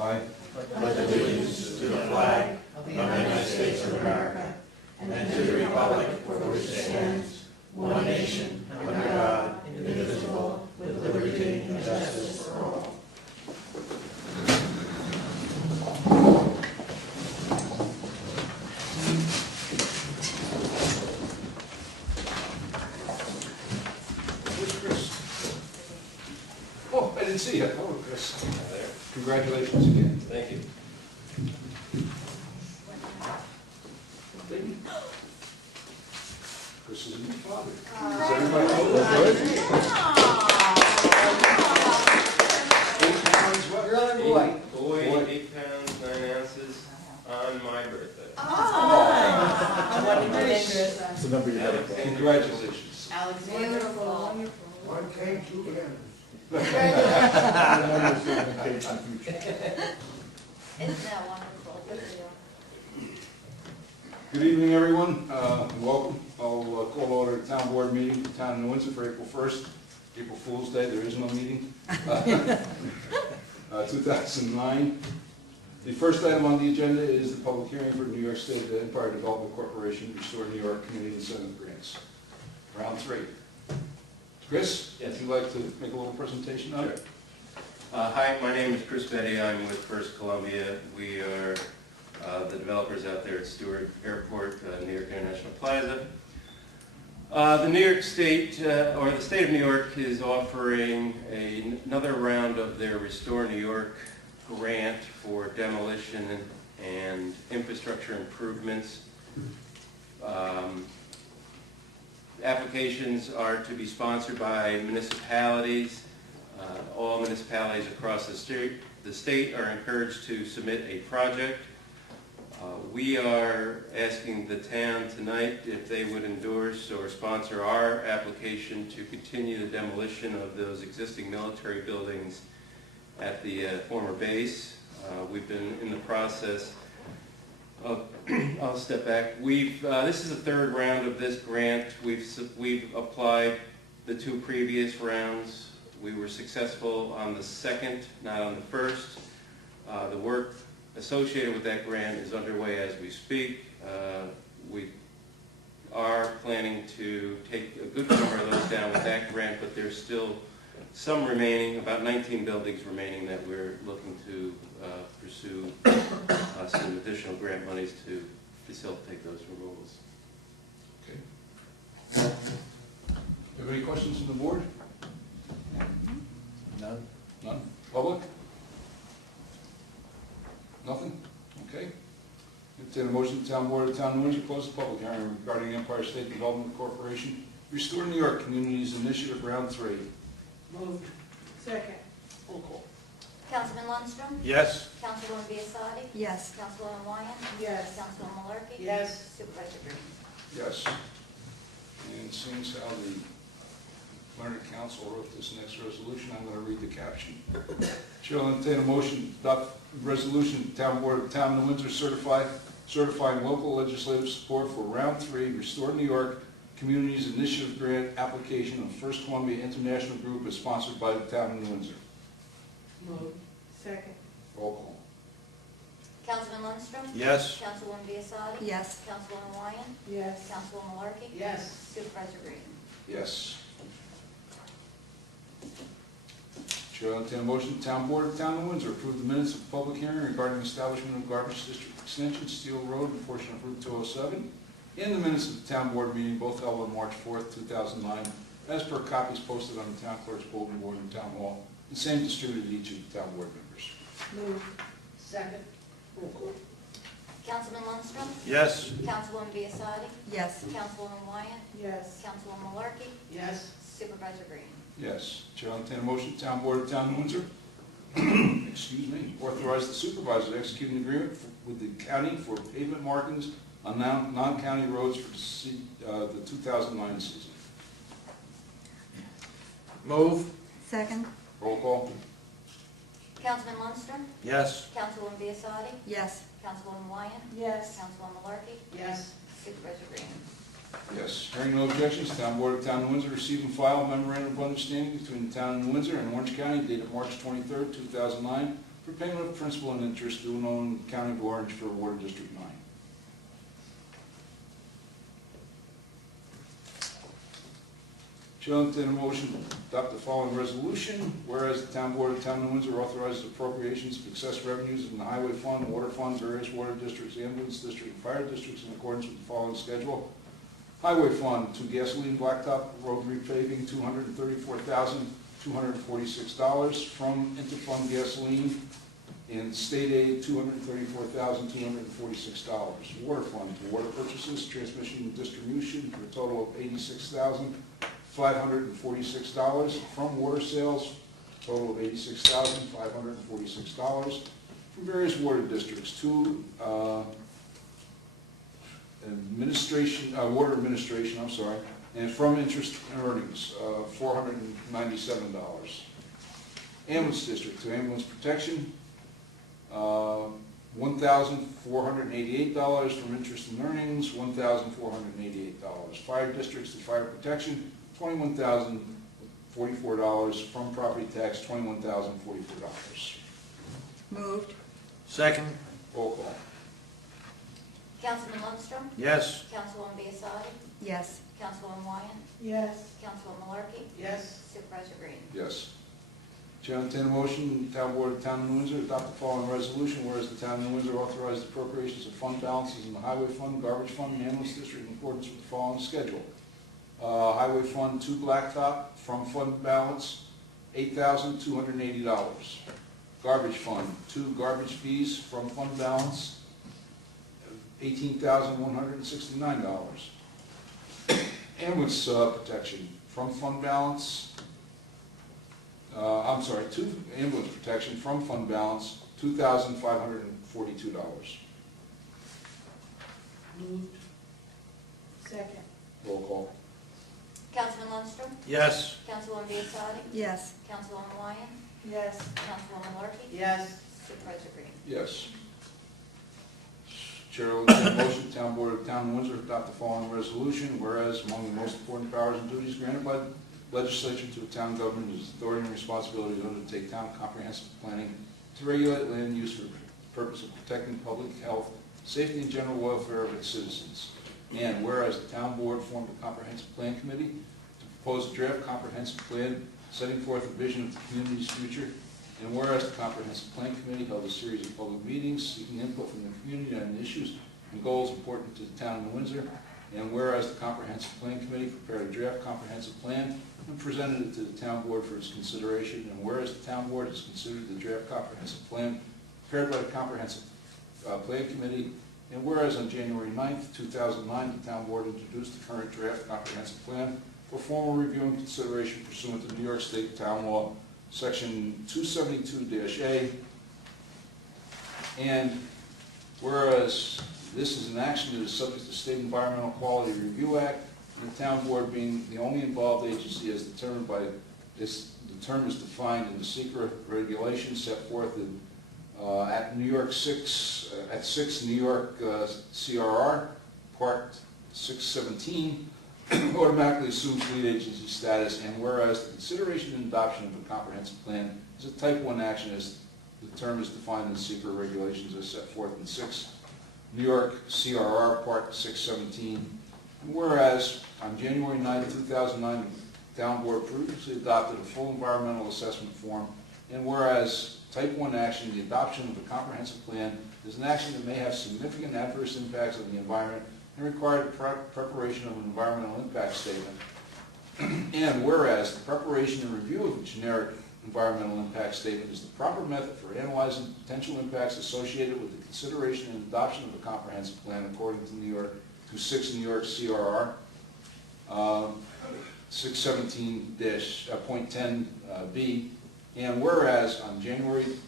I pledge allegiance to the flag of the United States of America and to the republic for which it stands, one nation, under God, indivisible, with liberty and justice for all. Where's Chris? Oh, I didn't see you. Hello, Chris. Hi there. Congratulations again. Thank you. Baby. Chris is a new father. Is everybody good? 8 pounds, what? Girl and boy. Boy, 8 pounds, 9 ounces on my birthday. It's the number you got. Congratulations. Alexander. One came, 2 again. Isn't that wonderful? Good for you. Good evening, everyone. Welcome. I'll call order the town board meeting for town of New Windsor for April 1st. April Fool's Day, there is no meeting. 2009. The first item on the agenda is the public hearing for New York State Empire Development Corporation Restore New York Community Incentive Grants. Round 3. Chris, Yes. would you like to make a little presentation on it? Hi, my name is Chris Betty. I'm with First Columbia. We are the developers out there at Stewart Airport, New York International Plaza. The New York State, or the state of New York, is offering another round of their Restore New York grant for demolition and infrastructure improvements. Applications are to be sponsored by municipalities. All municipalities across the state are encouraged to submit a project. We are asking the town tonight if they would endorse or sponsor our application to continue the demolition of those existing military buildings at the former base. We've been in the process of, I'll step back. This is the third round of this grant. We've applied the 2 previous rounds. We were successful on the second, not on the first. The work associated with that grant is underway as we speak. We are planning to take a good number of those down with that grant, but there's still some remaining, about 19 buildings remaining that we're looking to pursue some additional grant monies to facilitate those removals. Okay. Have any questions from the board? None. None? Public? Nothing? Okay. Entertain a motion, the town board of the town of New Windsor close the public hearing regarding Empire State Development Corporation Restore New York Communities Initiative Round 3. Moved. Second. Roll call. Councilman Lundstrom? Yes. Councilwoman Biassadi? Yes. Councilwoman Wyan? Yes. Councilwoman Malarkey? Yes. Supervisor Green? Yes. And seeing as how the learned council wrote this next resolution, I'm going to read the caption. Chair will entertain a motion to adopt resolution, town board of town of New Windsor certifying local legislative support for Round 3 Restore New York Communities Initiative Grant application of First Columbia International Group as sponsored by the town of New Windsor. Moved. Second. Roll call. Councilman Lundstrom? Yes. Councilwoman Biassadi? Yes. Councilwoman Wyan? Yes. Councilwoman Malarkey? Yes. Supervisor Green? Yes. Chair will entertain a motion, town board of town of Windsor approve the minutes of public hearing regarding establishment of garbage district extension, Steel Road, and portion of Route 207. In the minutes of the town board meeting, both held on March 4th, 2009, as per copies posted on the town clerk's bulletin board in town hall, and same distributed to each of the town board members. Moved. Second. Roll call. Councilman Lundstrom? Yes. Councilwoman Biassadi? Yes. Councilwoman Wyan? Yes. Councilwoman Malarkey? Yes. Supervisor Green? Yes. Chair will entertain a motion, town board of town of Windsor, excuse me, authorize the supervisor to execute an agreement with the county for pavement markings on non-county roads for the 2009 season. Move. Second? Roll call. Councilman Lundstrom? Yes. Councilwoman Biassadi? Yes. Councilwoman Wyan? Yes. Councilwoman Malarkey? Yes. Supervisor Green? Yes. Hearing no objections, town board of town of Windsor receive and file a memorandum of understanding between the town of New Windsor and Orange County dated March 23rd, 2009, for payment of principal and interest due and owing the County of Orange for Water District 9. Chair will entertain a motion to adopt the following resolution. Whereas the Town Board of Town of Windsor authorizes appropriations of excess revenues in the Highway Fund, Water Fund, various water districts, ambulance district, and fire districts in accordance with the following schedule. Highway Fund, to gasoline blacktop road repaving, $234,246 from interfund gasoline, and state aid, $234,246. Water Fund, to water purchases, transmission and distribution, for a total of $86,546. From water sales, total of $86,546. From various water districts, to water administration, and from interest and earnings, $497. Ambulance district, to ambulance protection, $1,488. From interest and earnings, $1,488. Fire districts, to fire protection, $21,044. From property tax, $21,044. Moved. Second. Roll call. Councilman Lundstrom? Yes. Councilwoman Biassadi? Yes. Councilwoman Wyan? Yes. Councilwoman Malarkey? Yes. Supervisor Green? Yes. Chair will entertain a motion, the Town Board of Town of Windsor adopt the following resolution. Whereas the Town of Windsor authorizes appropriations of fund balances in the Highway Fund, Garbage Fund, and Ambulance District in accordance with the following schedule. Highway Fund 2 blacktop, from fund balance, $8,280. Garbage Fund 2 garbage fees, from fund balance, $18,169. Ambulance protection, from fund balance, 2 ambulance protection, from fund balance, $2,542. Moved. Second. Roll call. Councilman Lundstrom? Yes. Councilwoman Biassadi? Yes. Councilwoman Wyan? Yes. Councilwoman Malarkey? Yes. Supervisor Green? Yes. Chair will entertain a motion, the Town Board of Town of Windsor adopt the following resolution. Whereas among the most important powers and duties granted by the legislature to a town government is authority and responsibility to undertake town comprehensive planning to regulate land use for the purpose of protecting public health, safety, and general welfare of its citizens. And whereas the Town Board formed a comprehensive plan committee to propose a draft comprehensive plan setting forth a vision of the community's future. And whereas the Comprehensive Plan Committee held a series of public meetings seeking input from the community on issues and goals important to the town of Windsor. And whereas the Comprehensive Plan Committee prepared a draft comprehensive plan and presented it to the Town Board for its consideration. And whereas the Town Board has considered the draft comprehensive plan prepared by the Comprehensive Plan Committee. And whereas on January 9th, 2009, the Town Board introduced the current draft comprehensive plan for formal review and consideration pursuant to New York State Town Law, Section 272-A. And whereas this is an action that is subject to State Environmental Quality Review Act, and the Town Board being the only involved agency as determined by this, the term is defined in the secret regulations set forth in, at New York 6, at 6 New York CRR, Part 617, automatically assumes lead agency status. And whereas the consideration and adoption of a comprehensive plan is a type 1 action as the term is defined in the secret regulations as set forth in 6 New York CRR Part 617. And whereas on January 9, 2009, the Town Board previously adopted a full environmental assessment form. And whereas type 1 action, the adoption of a comprehensive plan, is an action that may have significant adverse impacts on the environment and require the preparation of an environmental impact statement. And whereas the preparation and review of a generic environmental impact statement is the proper method for analyzing potential impacts associated with the consideration and adoption of a comprehensive plan according to 6 New York CRR 617-.10b. And whereas on January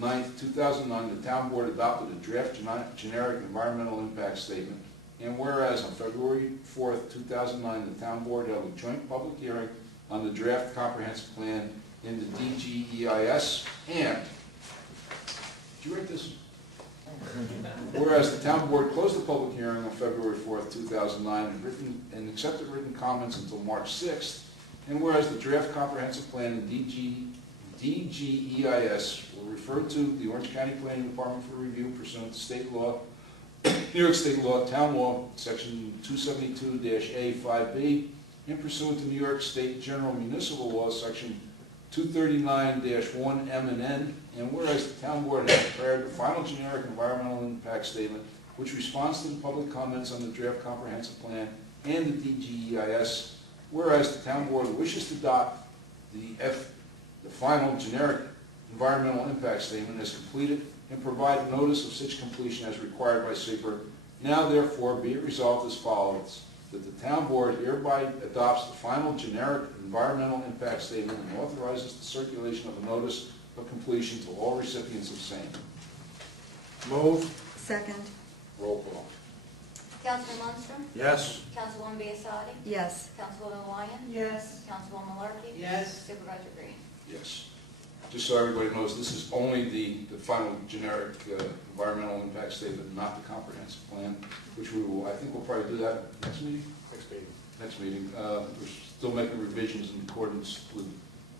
9th, 2009, the Town Board adopted a draft generic environmental impact statement. And whereas on February 4th, 2009, the Town Board held a joint public hearing on the draft comprehensive plan in the DGEIS. And, did you write this? Whereas the Town Board closed the public hearing on February 4th, 2009, and accepted written comments until March 6th. And whereas the draft comprehensive plan in DGEIS will refer to the Orange County Planning Department for review pursuant to state law, New York State law, town law, section 272-A5B, and pursuant to New York State General Municipal Law, section 239-1M and N, and whereas the town board has prepared the final generic environmental impact statement, which responds to the public comments on the draft comprehensive plan and the DGEIS, whereas the town board wishes to adopt the final generic environmental impact statement as completed and provide notice of such completion as required by SECR. Now therefore be it resolved as follows, that the town board hereby adopts the final generic environmental impact statement and authorizes the circulation of a notice of completion to all recipients of same. Move. Second. Roll call. Councilman Lundstrom? Yes. Councilwoman Biassadi? Yes. Councilwoman Wyan? Yes. Councilwoman Malarkey? Yes. Supervisor Green? Yes. Just so everybody knows, this is only the final generic environmental impact statement, not the comprehensive plan, which we will, I think we'll probably do that next meeting? Next meeting. We're still making revisions in accordance with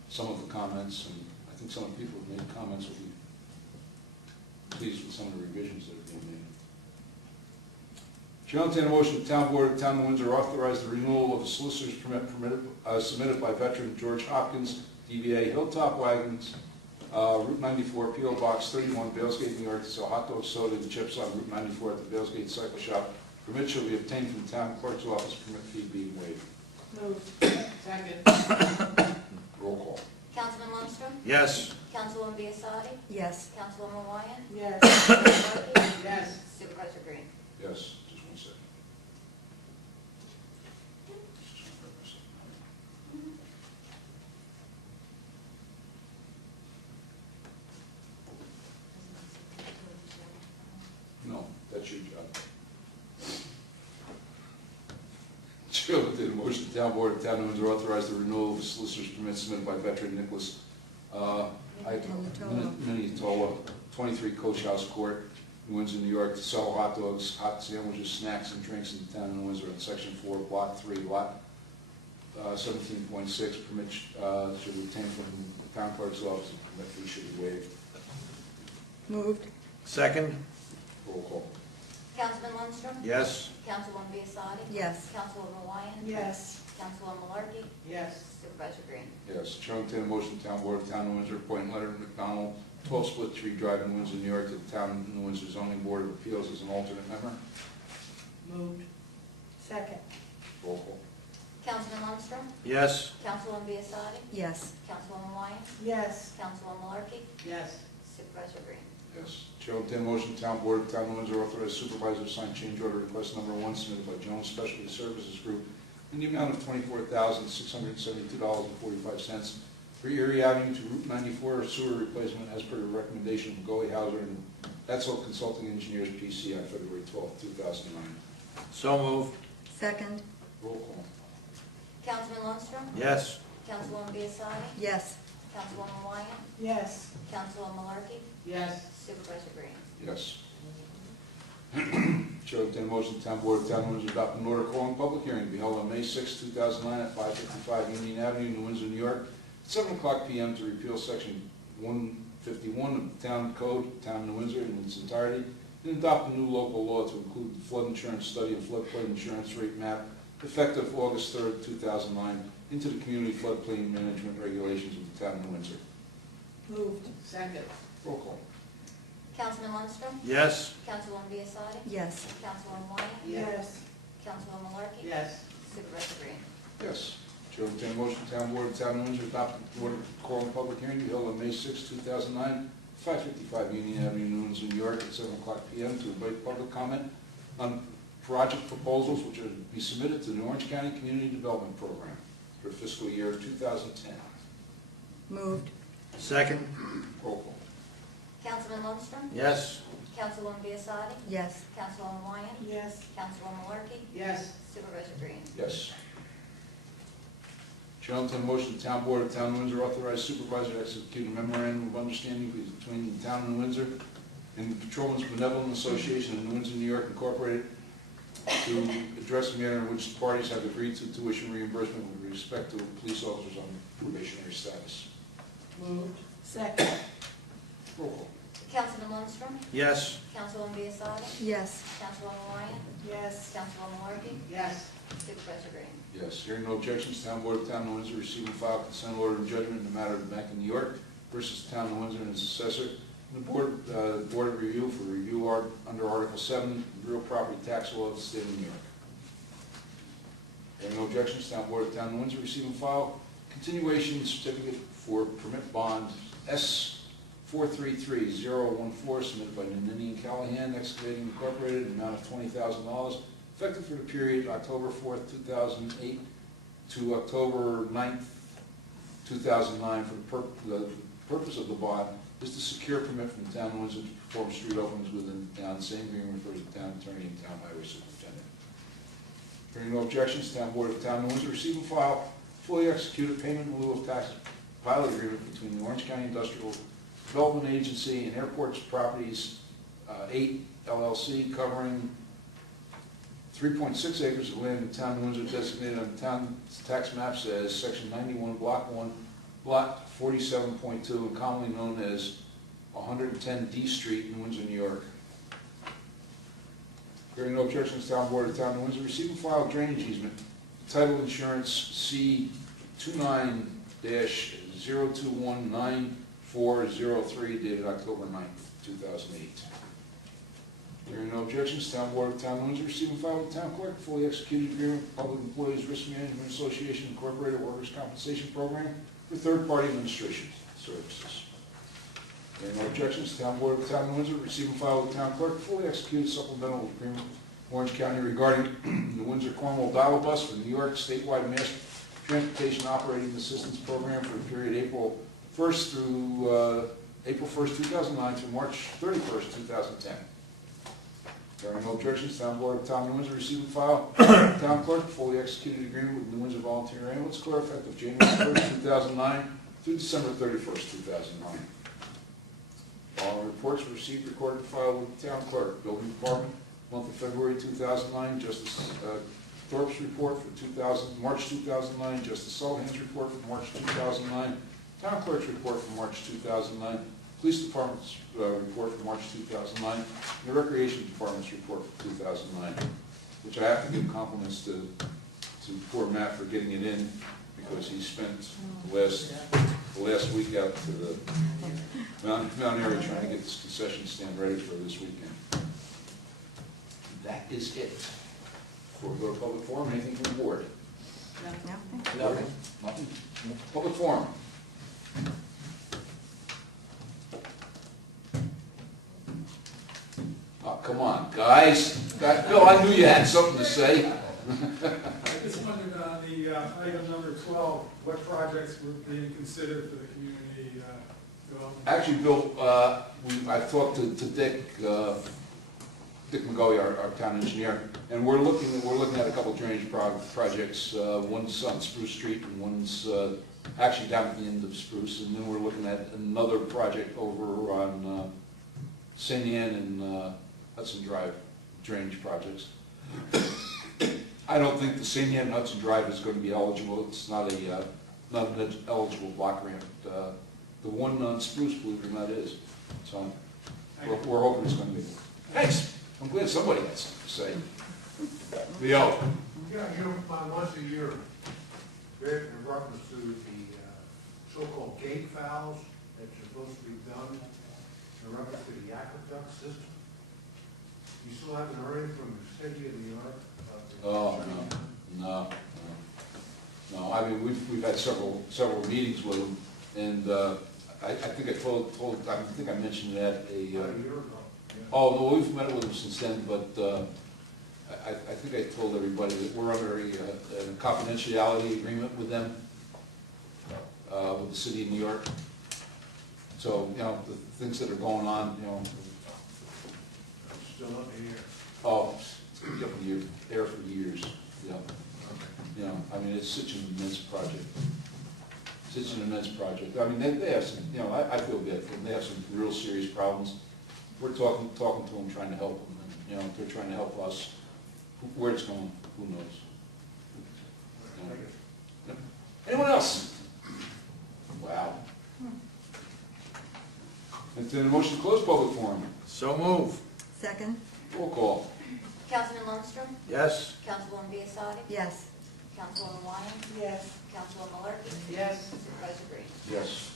some of the comments, and I think some of the people who made comments will be pleased with some of the revisions that are being made. Chair will entertain a motion, the town board of the town of Windsor authorize the renewal of a solicitor's permit submitted by veteran George Hopkins, DBA Hilltop Wagons, Route 94, P.O. Box 31, Balesgate, New York, to sell hot dogs, soda, and chips on Route 94 at the Balesgate Cycle Shop. Permit shall be obtained from the town clerk's office, permit fee being waived. Move. Second. Roll call. Councilman Lundstrom? Yes. Councilwoman Biassadi? Yes. Councilwoman Wyan? Yes. Councilwoman Malarkey? Yes. Supervisor Green? Yes, just one second. No, that's your job. Chair will entertain a motion, the town board of the town of Windsor authorize the renewal of the solicitor's permit submitted by veteran Nicholas Minitola, 23 Coach House Court, Windsor, New York, to sell hot dogs, hot sandwiches, snacks, and drinks in the town of Windsor in Section 4, Block 3, Lot 17.6. Permit should be obtained from the town clerk's office, and permit fee should be waived. Moved. Second. Roll call. Councilman Lundstrom? Yes. Councilwoman Biassadi? Yes. Councilwoman Wyan? Yes. Councilwoman Malarkey? Yes. Supervisor Green? Yes, Chair will entertain a motion, the town board of the town of Windsor appoint Leonard McDonald, 12 Split Tree Drive in Windsor, New York, to the town of Windsor zoning board of appeals as an alternate member. Moved. Second. Roll call. Councilman Lundstrom? Yes. Councilwoman Biassadi? Yes. Councilwoman Wyan? Yes. Councilwoman Malarkey? Yes. Supervisor Green? Yes. Chair will entertain a motion, the town board of the town of Windsor authorize supervisor to sign change order request number 1 submitted by Jones Specialty Services Group in the amount of $24,672.45 for Erie Avenue to Route 94 sewer replacement as per the recommendation of Goey Hauser and Etzel Consulting Engineers PC on February 12, 2009. So moved. Second. Roll call. Councilman Lundstrom? Yes. Councilwoman Biassadi? Yes. Councilwoman Wyan? Yes. Councilwoman Malarkey? Yes. Supervisor Green? Yes. Chair will entertain a motion, the town board of the town of Windsor adopt an order calling public hearing to be held on May 6, 2009 at 555 Union Avenue, New Windsor, New York, at 7 o'clock p.m. to repeal section 151 of the town code, town of New Windsor in its entirety, and adopt a new local law to include the flood insurance study and floodplain insurance rate map effective August 3, 2009 into the community floodplain management regulations of the town of New Windsor. Moved. Second. Roll call. Councilman Lundstrom? Yes. Councilwoman Biassadi? Yes. Councilwoman Wyan? Yes. Councilwoman Malarkey? Yes. Supervisor Green? Yes. Chair will entertain a motion, the town board of the town of Windsor adopt an order calling public hearing to be held on May 6, 2009, 555 Union Avenue, New Windsor, New York, at 7 o'clock p.m. to invite public comment on project proposals which are to be submitted to the Orange County Community Development Program for fiscal year 2010. Moved. Second. Roll call. Councilman Lundstrom? Yes. Councilwoman Biassadi? Yes. Councilwoman Wyan? Yes. Councilwoman Malarkey? Yes. Supervisor Green? Yes. Chair will entertain a motion, the town board of the town of Windsor authorize supervisor to execute a memorandum of understanding between the town of New Windsor and the Patrolmen's Benevolent Association of New Windsor, New York Incorporated to address the manner in which the parties have agreed to tuition reimbursement with respect to police officers on probationary status. Moved. Second. Roll call. Councilman Lundstrom, Yes. Councilwoman Biassada, Yes. Councilwoman Ryan, Yes. Councilwoman Markey, Yes. Supervisor Green. Yes, hearing no objections, Town Board of Town of Windsor receive and file consent order and judgment in the matter of Bank of New York versus Town of Windsor and its assessor. And the Board of Review for review under Article 7, real property tax law of the state of New York. Hearing no objections, Town Board of Town of Windsor receive and file continuation certificate for permit bond S433014 submitted by Ninian Callahan Excavating Incorporated, an amount of $20,000, effective for the period October 4th, 2008 to October 9th, 2009, for the purpose of the bond is to secure permit from the Town of Windsor to perform street openings within the town. Same being referred to the town attorney and town highway superintendent. Hearing no objections, Town Board of Town of Windsor receive and file fully executed payment in lieu of tax pilot agreement between the Orange County Industrial Development Agency and Airports Properties 8 LLC covering 3.6 acres of land in the Town of Windsor designated on the town's tax maps as Section 91, Block 1, Lot 47.2, and commonly known as 110 D Street in Windsor, New York. Hearing no objections, Town Board of Town of Windsor receive and file drainage easement, title insurance C29-0219-403 dated October 9th, 2008. Hearing no objections, Town Board of Town of Windsor receive and file with the Town Clerk fully executed agreement with Public Employees Risk Management Association Incorporated Workers' Compensation Program for third-party administration services. Hearing no objections, Town Board of Town of Windsor receive and file with the Town Clerk fully executed supplemental agreement with Orange County regarding the Windsor Cornwall Dial Bus for New York statewide mass transportation operating assistance program for the period April 1st through April 1st, 2009 through March 31st, 2010. Hearing no objections, Town Board of Town of Windsor receive and file Town Clerk fully executed agreement with the Windsor Volunteer Ambulance Corps effective January 1st, 2009 through December 31st, 2009. Following reports were received, recorded, and filed with the Town Clerk. Building Department, month of February 2009, Justice Thorpe's report for March 2009, Justice Sullivan's report for March 2009, Town Clerk's report for March 2009, Police Department's report for March 2009, and the Recreation Department's report for 2009, which I have to give compliments to poor Matt for getting it in, because he spent the last week out to the Mount area trying to get this concession stand ready for this weekend. That is it. Before we go to public forum, anything from the board? Nothing. Nothing? Public forum. Oh, come on, guys. Bill, I knew you had something to say. I just wondered on the item number 12, what projects were being considered for the community development? Actually, Bill, I talked to Dick McGoey, our town engineer, and we're looking at a couple of drainage projects. One's on Spruce Street, and one's actually down at the end of Spruce, and then we're looking at another project over on St. Anne and Hudson Drive drainage projects. I don't think the St. Anne Hudson Drive is going to be eligible. It's not an eligible block grant. The one on Spruce, believe it or not, is. So we're hoping it's going to be. Thanks. I'm glad somebody had something to say. Leo. Yeah, once a year, in reference to the so-called gate valves that's supposed to be done in reference to the aqueduct system. You still haven't heard it from the city of New York? Oh, no. I mean, we've had several meetings with them, and I think I think I mentioned that About a year ago. Yeah. Oh, no, we've met with them since then, but I think I told everybody that we're under a confidentiality agreement with them, with the city of New York. So, you know, the things that are going on, you know. Still up in the air. Oh, it's going to be up in the air for years, yeah. You know, I mean, it's such an immense project. Such an immense project. I mean, they have some, you know, I feel bad for them. They have some real serious problems. We're talking to them, trying to help them, and, you know, they're trying to help us. Where it's going, who knows? You know. Anyone else? Wow. Entertain a motion to close public forum. So move. Second? Roll call. Councilman Lundstrom, Yes. Councilwoman Biassadi, Yes. Councilwoman Wyatt, Yes. Councilwoman Malarkey, Yes. Supervisor Green. Yes.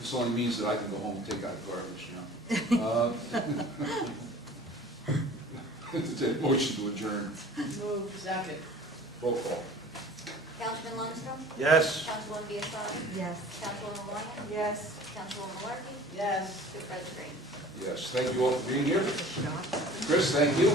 This only means that I can go home and take out garbage, you know. Entertain a motion to adjourn. Move. Second? Roll call. Councilman Lundstrom, Yes. Councilwoman Biassadi, Yes. Councilwoman Wyatt, Yes. Councilwoman Malarkey, Yes. Supervisor Green. Yes, thank you all for being here. Chris, thank you.